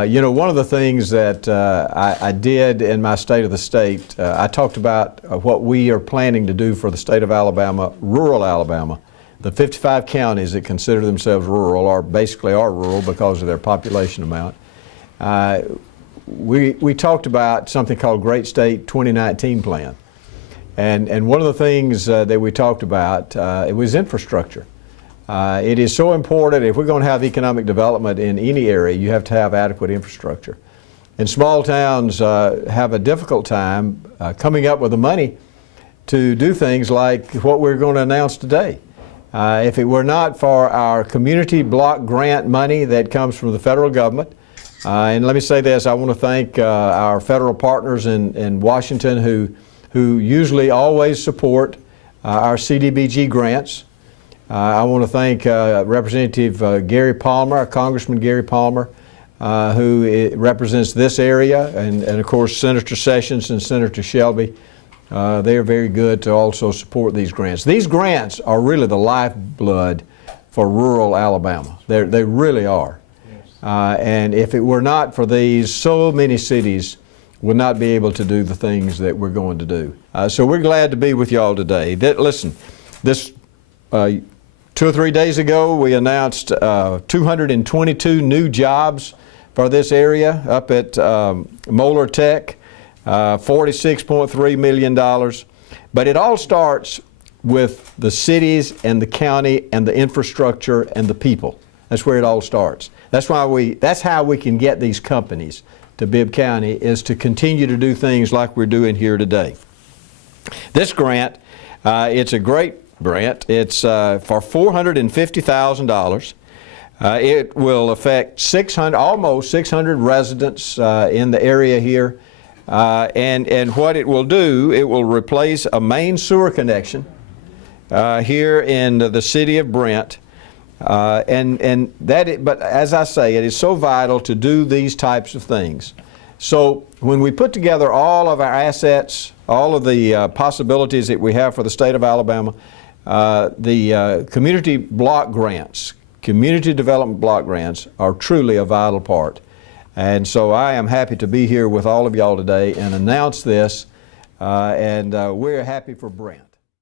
You know, one of the things that I did in my State of the State, I talked about what we are planning to do for the state of Alabama, rural Alabama. The 55 counties that consider themselves rural are basically rural because of their population amount. We talked about something called Great State 2019 Plan. And one of the things that we talked about, it was infrastructure. It is so important. If we're going to have economic development in any area, you have to have adequate infrastructure. And small towns have a difficult time coming up with the money to do things like what we're going to announce today. If it were not for our community block grant money that comes from the federal government, and let me say this, I want to thank our federal partners in Washington who usually always support our CDBG grants. I want to thank Representative Gary Palmer, Congressman Gary Palmer, who represents this area, and of course Senator Sessions and Senator Shelby. They are very good to also support these grants. These grants are really the lifeblood for rural Alabama. They really are. Yes. And if it were not for these, so many cities would not be able to do the things that we're going to do. So we're glad to be with you all today. Listen, this 2 or 3 days ago, we announced 222 new jobs for this area up at Moeller Tech, $46.3 million. But it all starts with the cities and the county and the infrastructure and the people. That's where it all starts. That's how we can get these companies to Bibb County, is to continue to do things like we're doing here today. This grant, it's a great grant. It's for $450,000. It will affect almost 600 residents in the area here. And what it will do, it will replace a main sewer connection here in the city of Brent. But as I say, it is so vital to do these types of things. So when we put together all of our assets, all of the possibilities that we have for the state of Alabama, the community block grants, community development block grants are truly a vital part. And so I am happy to be here with all of y'all today and announce this, and we're happy for Brent.